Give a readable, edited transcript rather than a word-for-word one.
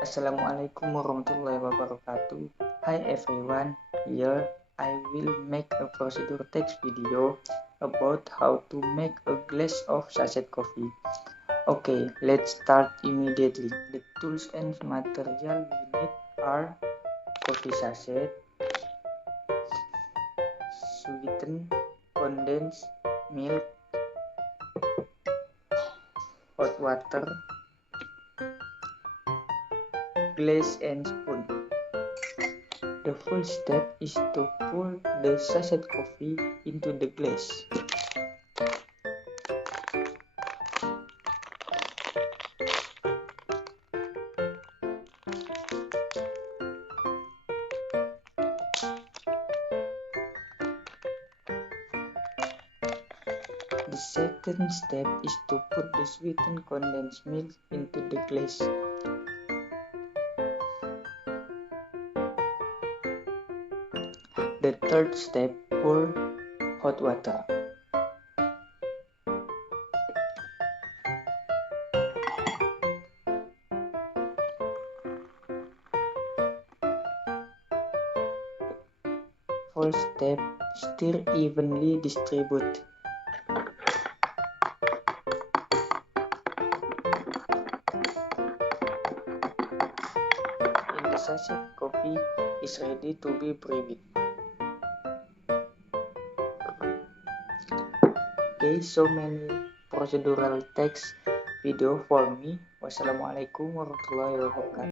Assalamualaikum warahmatullahi wabarakatuh. Hi everyone, here I will make a procedure text video about how to make a glass of sachet coffee. Okay, let's start immediately. The tools and material we need are coffee sachet, sweetened condensed milk, hot water, glass and spoon. The first step is to pour the sachet coffee into the glass. The second step is to put the sweetened condensed milk into the glass. The third step, pour hot water. Fourth step, stir evenly distribute. And the sachet coffee is ready to be brewed. Okay, so many procedural text video for me. Wassalamualaikum warahmatullahi wabarakatuh.